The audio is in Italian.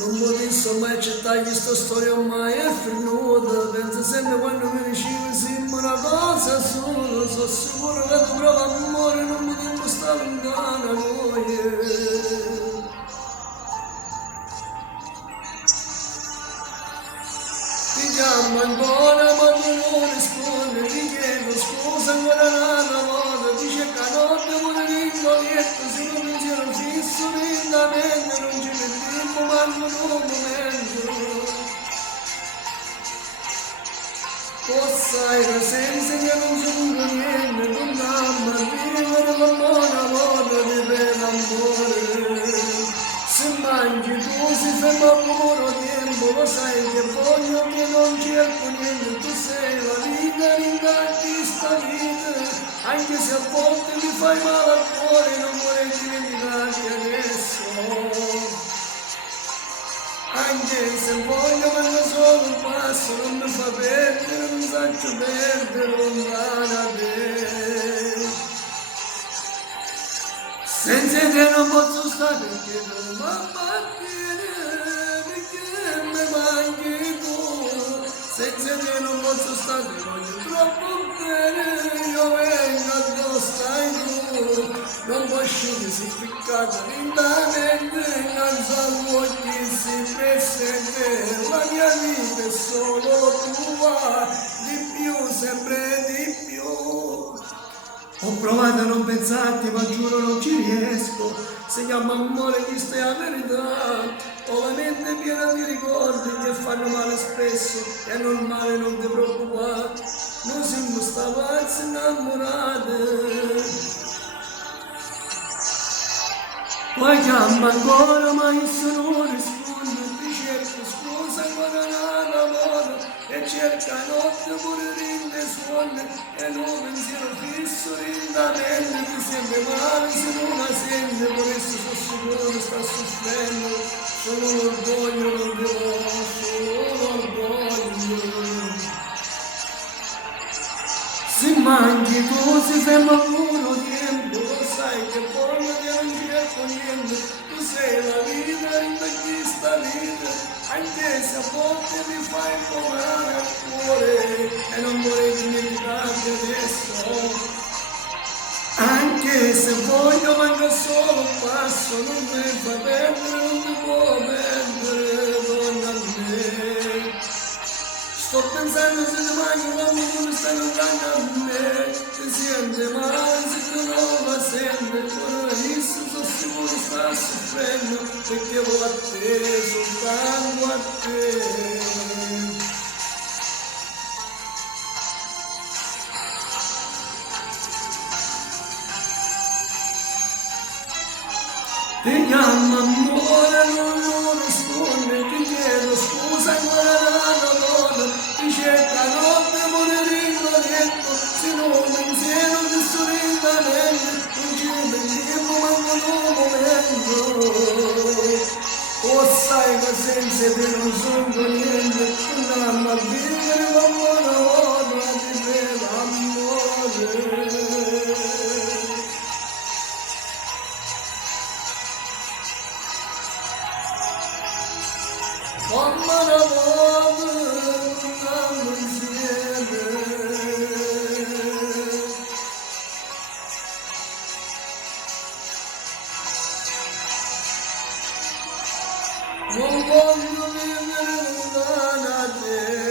Non potessi mai accettare questa storia mai è finita. Penso sempre quando mi dicevi sembra una cosa sola. Sono sicuro che tu prova amore non potremmo stare lontano noi. Ti chiamo ancora ma tu non rispondi, ti chiedo scusa ancora una volta, dice che notte pure l'incoglietto, se non pensiero fisso lentamente, non ci mettiamo manco un momento. Sai che senza che non sono niente, non dammi a vivere la buona voglia di bene amore. Se mangi tu si ferma puro tempo, lo sai che voglio che non cerco niente, tu sei la vita, ringrazio sta vita, anche se a volte mi fai male al cuore, non vorrei dimenticarti adesso. Anche se voglio manco solo un passo, non mi fa perdere, non faccio perdere lontana da te. Senza te non posso stare perché tu mi appartieni, perché mi manchi tu. Senza te non posso stare, ti voglio troppo bene, io vengo addosso stai tu. Non può scendere, si spiccata lentamente, non so occhi si presente, la mia vita è solo tua, di più, sempre di più. Ho provato a non pensarti, ma giuro non ci riesco. Si chiama amore, questa è la verità. Ho la mente piena di ricordi che fanno male spesso. È normale, non ti preoccupare. Noi siamo sta pazzi innamorati. Poi chiama ancora, ma io non rispondo. Ti cerco scusa ancora una volta. E cerca notte pure rinde suone. E non pensiero fisso lentamente. Ti sente male se non la sente. Per esso sono sicuro sta soffrendo. Solo l'orgoglio non ti voglio. Solo l'orgoglio. Se mangi tu si ferma puro tempo, lo sai che voglio che non cerco niente, tu sei la vita, rinvecchi sta vita, anche se a volte mi fai provare al cuore e non vorrei dimenticarti adesso. Anche se voglio manca solo un passo, non mi fa perdere, non mi può perdere, donna me. Sto pensando se ti mangi quando tu mi stai lontano a me, ti sente male se tu non la senti, ora adesso sono sicuro sta soffrendo, perché vo a te, soltanto a te. Ti chiamo amore, non risponde, ti chiedo scusa ancora una volta, ti cerca notte pure rincoglietto, se non pensiero che sto lentamente, non ci mettiamo manco un momento. O sai che senza te non sono niente, andiamo a vivere la buona voglia di bene amore. Mamma la vuole, torniamo insieme. Non voglio vivere lontana da te.